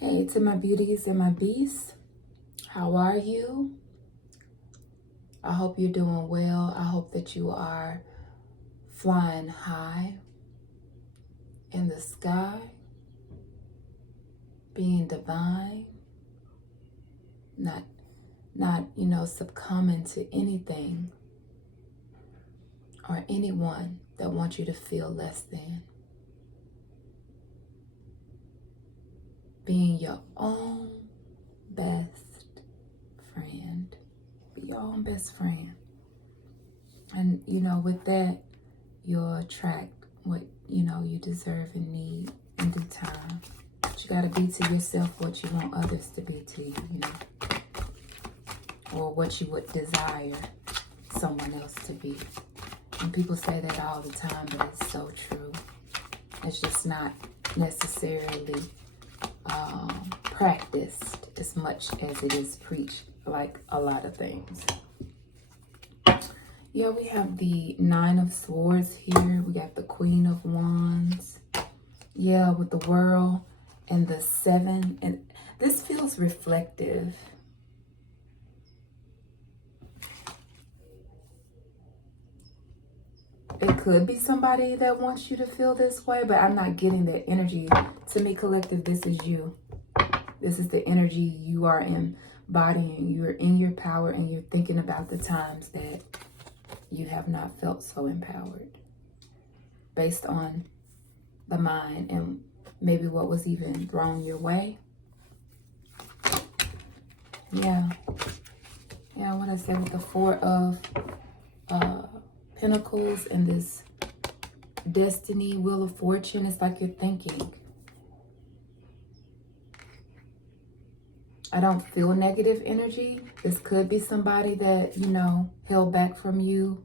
Hey, to my beauties and my beasts, how are you? I hope you're doing well. I hope that you are flying high in the sky, being divine, not succumbing to anything or anyone that wants you to feel less than. Being your own best friend. Be your own best friend. And, with that, you'll attract what, you deserve and need in due time. But you got to be to yourself what you want others to be to you, or what you would desire someone else to be. And people say that all the time, but it's so true. It's just not necessarily practiced as much as it is preached, like a lot of things. Yeah, we have the Nine of Swords here. We got the Queen of Wands. Yeah, with the World and the Seven. And this feels reflective. It could be somebody that wants you to feel this way, but I'm not getting that energy. To me, collective, this is you. This is the energy you are embodying. You're in your power and you're thinking about the times that you have not felt so empowered based on the mind and maybe what was even thrown your way. Yeah, what I said with the Four of Pentacles and this destiny, Wheel of Fortune, it's like you're thinking, I don't feel negative energy. This could be somebody that, held back from you,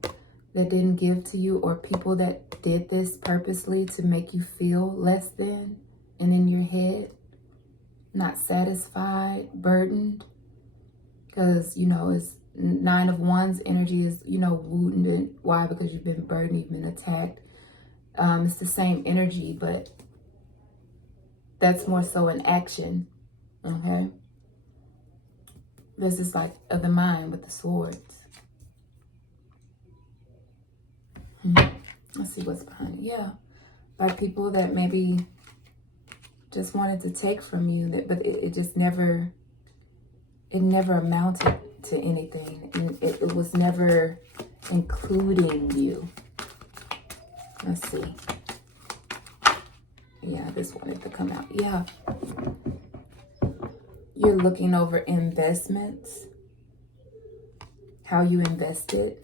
that didn't give to you, or people that did this purposely to make you feel less than and in your head, not satisfied, burdened. Because, it's Nine of Wands energy is, wounded. Why? Because you've been burdened, you've been attacked. It's the same energy, but that's more so in action, okay? This is like of the mind with the swords. Let's see what's behind it. Yeah, like people that maybe just wanted to take from you, but it just never, amounted to anything. And it was never including you. Let's see. Yeah, this wanted to come out. Yeah. You're looking over investments, how you invested.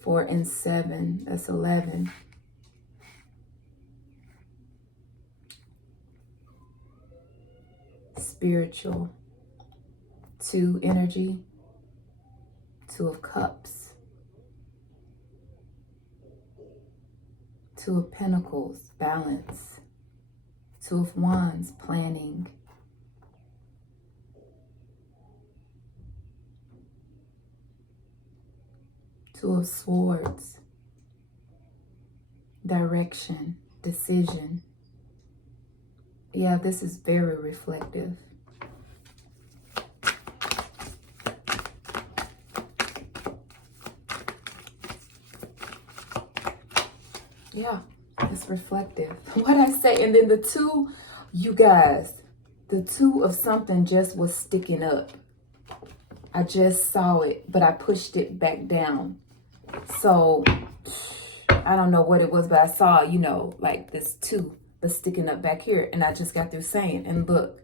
4 and 7, that's 11. Spiritual. 2 energy. 2 of Cups. 2 of Pentacles, balance. 2 of Wands, planning. 2 of Swords, direction, decision. Yeah, this is very reflective. Yeah, it's reflective. What I say, and then the 2, you guys, the 2 of something just was sticking up. I just saw it, but I pushed it back down. So I don't know what it was, but I saw, like this 2 was sticking up back here. And I just got through saying, and look,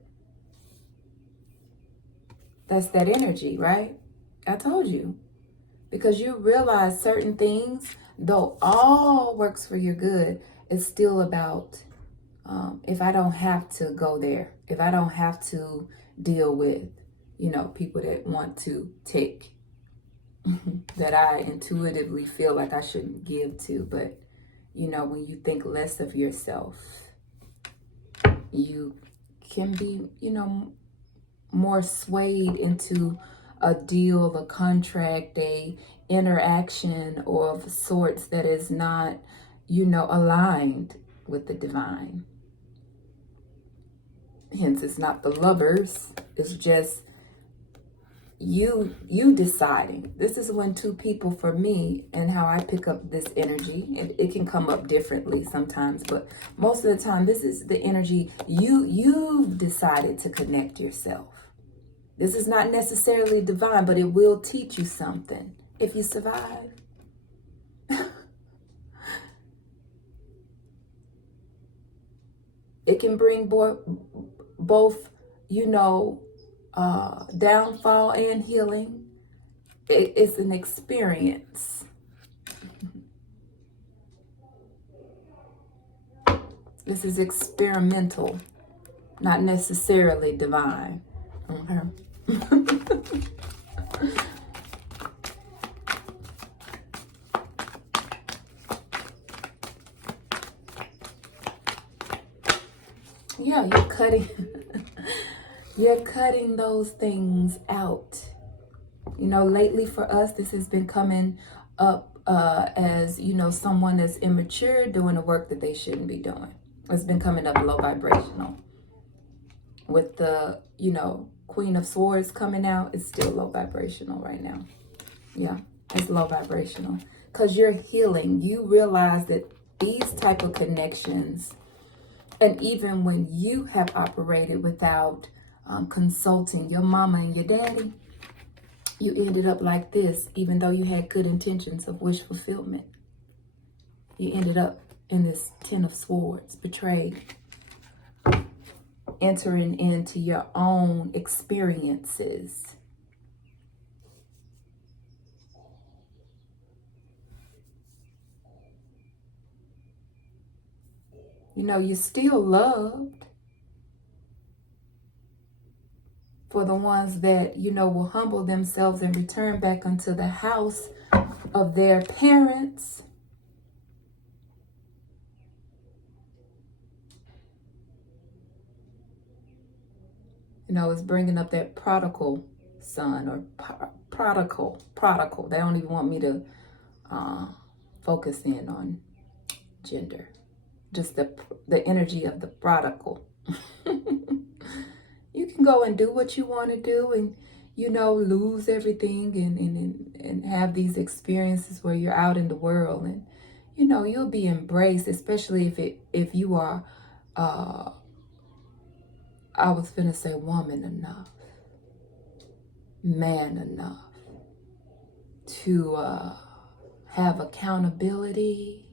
that's that energy, right? I told you. Because you realize certain things, though all works for your good, it's still about if I don't have to go there, if I don't have to deal with, people that want to take, that I intuitively feel like I shouldn't give to. But, when you think less of yourself, you can be, more swayed into a deal, a contract, a interaction of sorts that is not, aligned with the divine. Hence, it's not the lovers. It's just you deciding. This is when two people, for me, and how I pick up this energy, it can come up differently sometimes, but most of the time this is the energy you've decided to connect yourself. This is not necessarily divine, but it will teach you something if you survive. It can bring both, downfall and healing. It's an experience. This is experimental, not necessarily divine. Okay. Yeah, you're cutting those things out. Lately for us, this has been coming up as, someone that's immature doing the work that they shouldn't be doing. It's been coming up low vibrational. With the, Queen of Swords coming out, it's still low vibrational right now. Yeah, it's low vibrational. Because you're healing. You realize that these type of connections, and even when you have operated without consulting your mama and your daddy, you ended up like this, even though you had good intentions of wish fulfillment. You ended up in this 10 of Swords, betrayed, entering into your own experiences. You're still loved. For the ones that, will humble themselves and return back unto the house of their parents. It's bringing up that prodigal son or prodigal. They don't even want me to focus in on gender. Just the energy of the prodigal. You can go and do what you want to do and, lose everything and have these experiences where you're out in the world and, you'll be embraced, especially if you are, I was going to say woman enough, man enough to have accountability.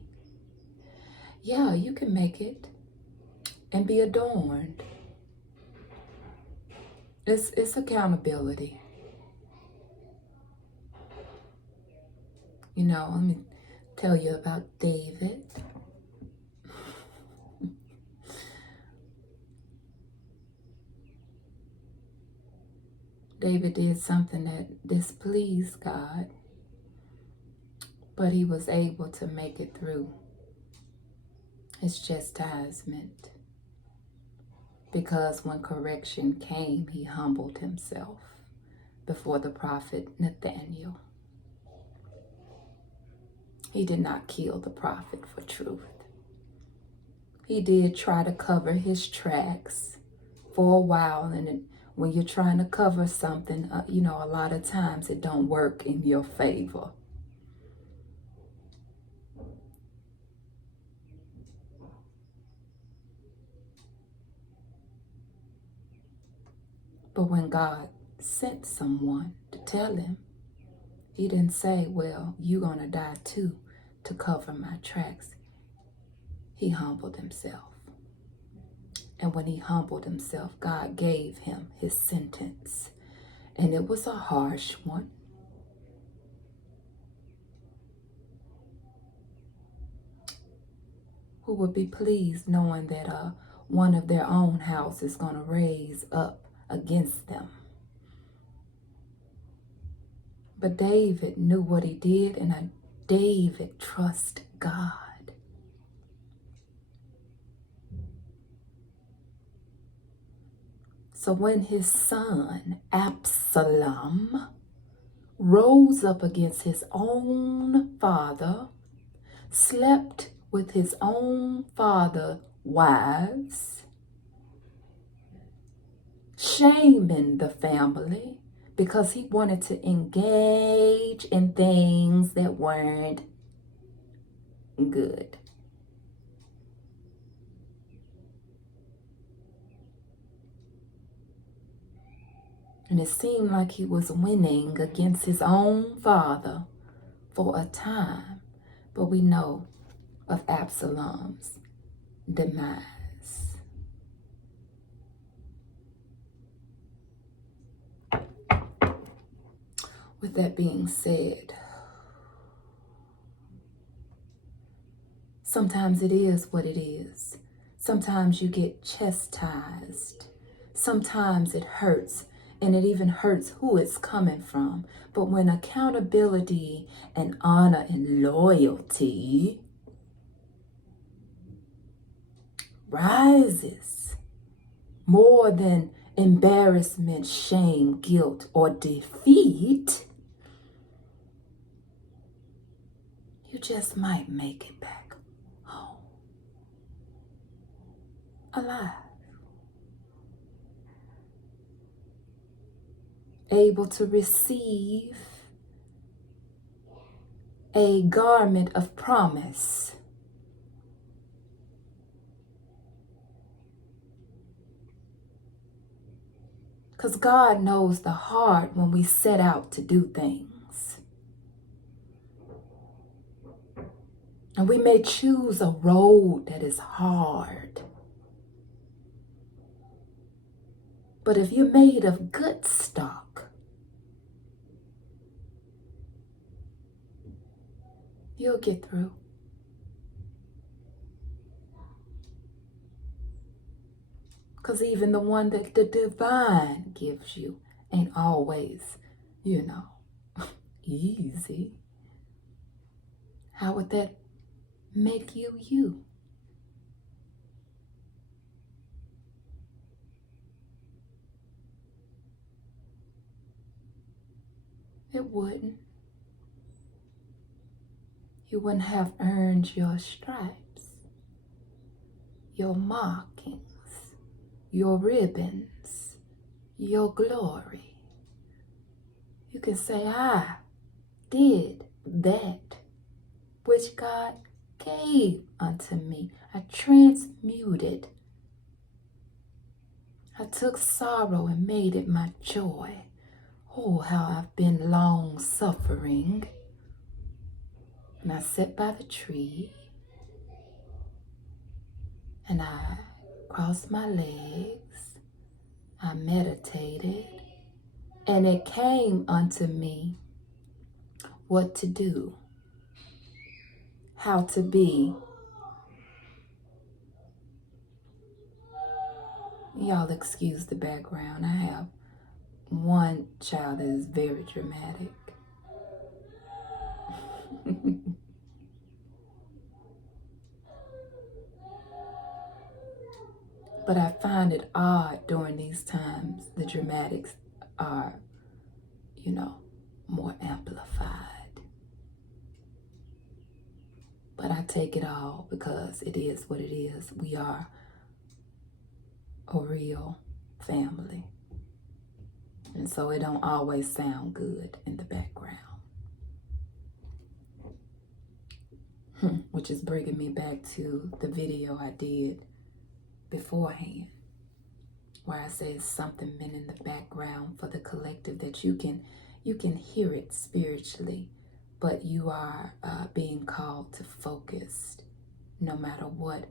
Yeah, you can make it and be adorned. It's accountability. Let me tell you about David. David did something that displeased God, but he was able to make it through his chastisement. Because when correction came, he humbled himself before the prophet Nathaniel. He did not kill the prophet for truth. He did try to cover his tracks for a while. And when you're trying to cover something, a lot of times it don't work in your favor. But when God sent someone to tell him, he didn't say, well, you're going to die too to cover my tracks. He humbled himself. And when he humbled himself, God gave him his sentence. And it was a harsh one. Who would be pleased knowing that one of their own house is going to raise up against them? But David knew what he did, and David trusted God. So when his son, Absalom, rose up against his own father, slept with his own father's wives, shaming the family because he wanted to engage in things that weren't good. And it seemed like he was winning against his own father for a time. But we know of Absalom's demise. With that being said, sometimes it is what it is. Sometimes you get chastised. Sometimes it hurts, and it even hurts who it's coming from. But when accountability and honor and loyalty rises more than embarrassment, shame, guilt, or defeat, you just might make it back home alive, able to receive a garment of promise. Because God knows the heart when we set out to do things. And we may choose a road that is hard. But if you're made of good stock, you'll get through. Because even the one that the divine gives you ain't always, easy. How would that make you you? It wouldn't. You wouldn't have earned your stripes, your markings, your ribbons, your glory. You can say, I did that which God gave unto me. I transmuted. I took sorrow and made it my joy. Oh, how I've been long suffering. And I sat by the tree and I crossed my legs. I meditated, and it came unto me what to do, how to be. Y'all excuse the background. I have one child that is very dramatic. But I find it odd during these times, the dramatics are, more amplified. But I take it all because it is what it is. We are a real family. And so it don't always sound good in the background. Which is bringing me back to the video I did beforehand, where I say something been in the background for the collective that you can hear it spiritually, but you are being called to focus no matter what,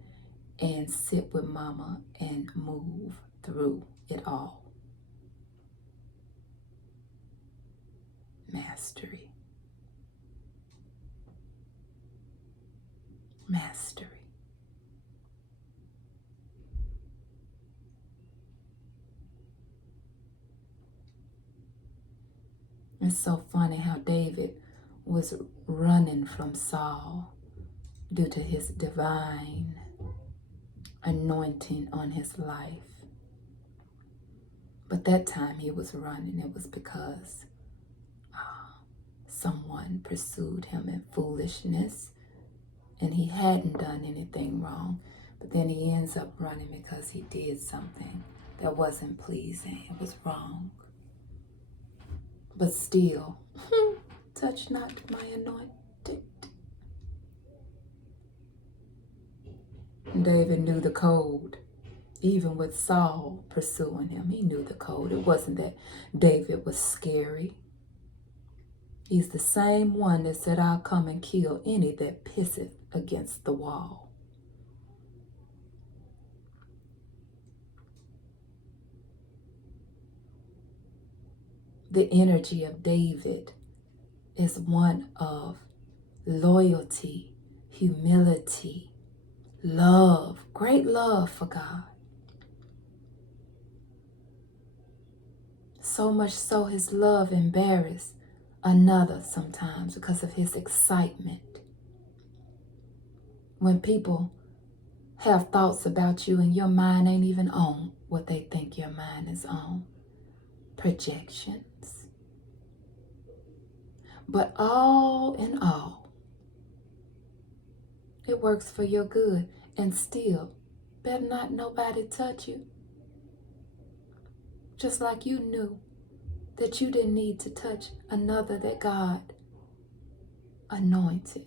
and sit with mama and move through it all. Mastery. Mastery. It's so funny how David was running from Saul due to his divine anointing on his life. But that time he was running, it was because someone pursued him in foolishness, and he hadn't done anything wrong. But then he ends up running because he did something that wasn't pleasing. It was wrong. But still, touch not my anointed. David knew the code. Even with Saul pursuing him, he knew the code. It wasn't that David was scary. He's the same one that said, I'll come and kill any that pisseth against the wall. The energy of David is one of loyalty, humility, love, great love for God. So much so his love embarrassed another sometimes because of his excitement. When people have thoughts about you and your mind ain't even on what they think your mind is on. Projections. But all in all, it works for your good. And still, better not nobody touch you. Just like you knew that you didn't need to touch another that God anointed.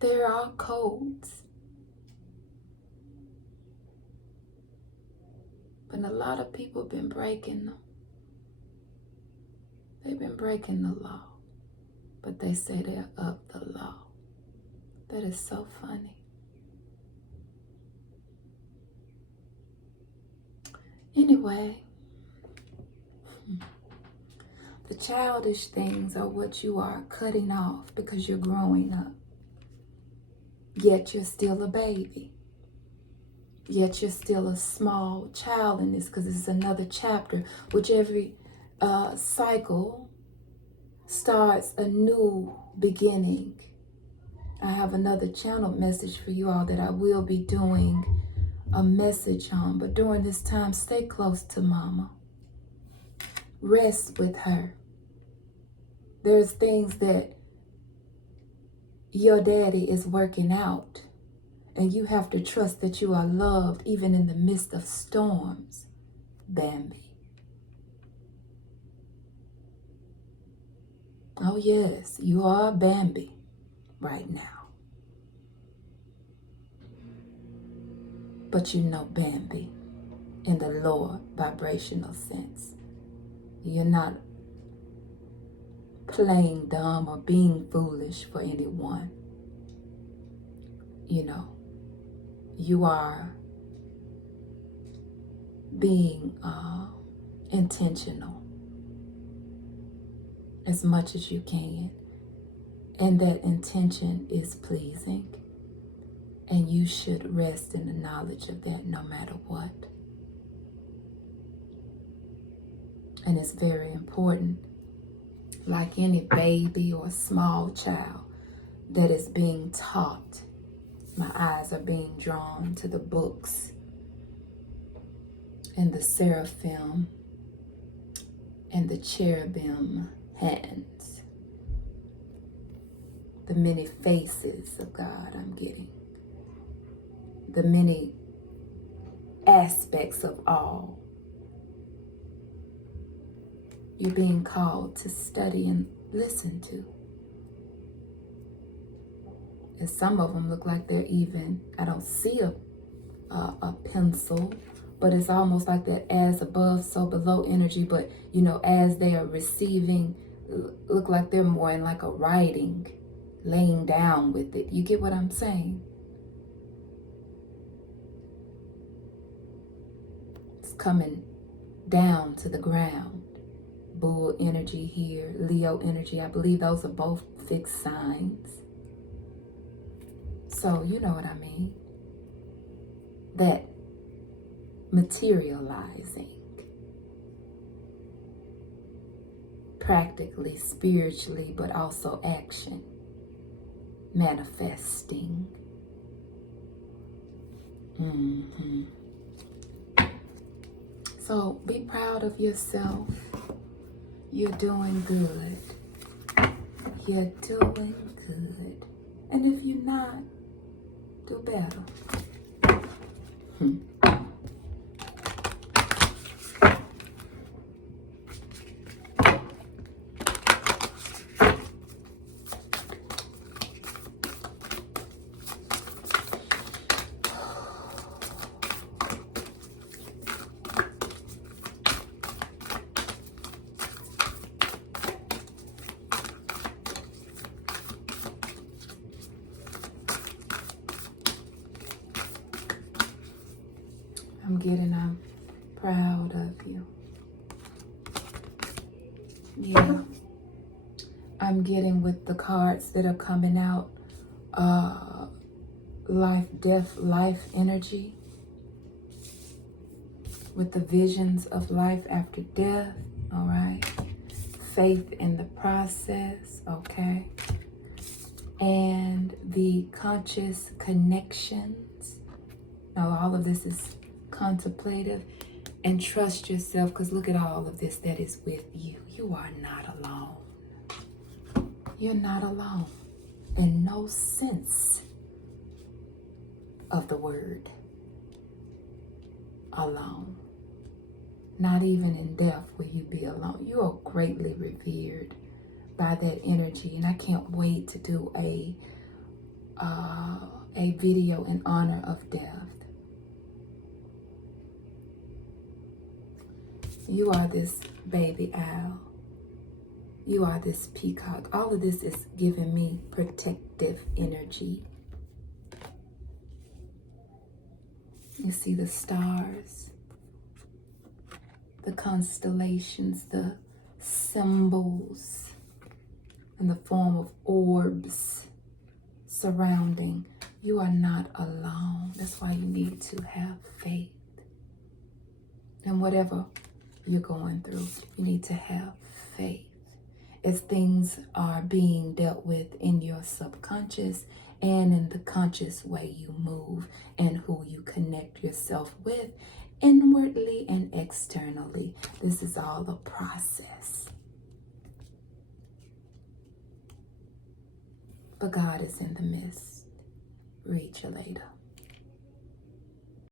There are codes. But a lot of people have been breaking them. They've been breaking the law. But they say they're of the law. That is so funny. Anyway, the childish things are what you are cutting off because you're growing up. Yet you're still a baby. Yet you're still a small child in this, because it's another chapter, which every cycle starts a new beginning. I have another channel message for you all that I will be doing a message on. But during this time, stay close to mama. Rest with her. There's things that your daddy is working out. And you have to trust that you are loved even in the midst of storms, Bambi. Oh yes, you are Bambi right now. But you know Bambi in the lower vibrational sense. You're not playing dumb or being foolish for anyone. You know, you are being intentional as much as you can. And that intention is pleasing. And you should rest in the knowledge of that no matter what. And it's very important, like any baby or small child that is being taught. My eyes are being drawn to the books and the seraphim and the cherubim hands. The many faces of God I'm getting. The many aspects of all. You're being called to study and listen to. And some of them look like they're even, I don't see a pencil, but it's almost like that as above, so below energy. But, you know, as they are receiving, look like they're more in like a writing, laying down with it. You get what I'm saying? It's coming down to the ground. Bull energy here, Leo energy. I believe those are both fixed signs. So you know what I mean. That materializing. Practically, spiritually, but also action. Manifesting. So be proud of yourself. You're doing good. You're doing good. And if you're not, do better. I'm proud of you. Yeah. I'm getting with the cards that are coming out, life, death, life energy. With the visions of life after death, all right? Faith in the process, okay? And the conscious connections. Now, all of this is contemplative. And trust yourself, because look at all of this that is with you. You are not alone. You're not alone. In no sense of the word alone. Not even in death will you be alone. You are greatly revered by that energy. And I can't wait to do a video in honor of death. You are this baby owl. You are this peacock. All of this is giving me protective energy. You see the stars, the constellations, the symbols in the form of orbs surrounding. You are not alone. That's why you need to have faith. And whatever you're going through, you need to have faith. As things are being dealt with in your subconscious and in the conscious way you move and who you connect yourself with inwardly and externally. This is all a process. But God is in the midst. Read you later.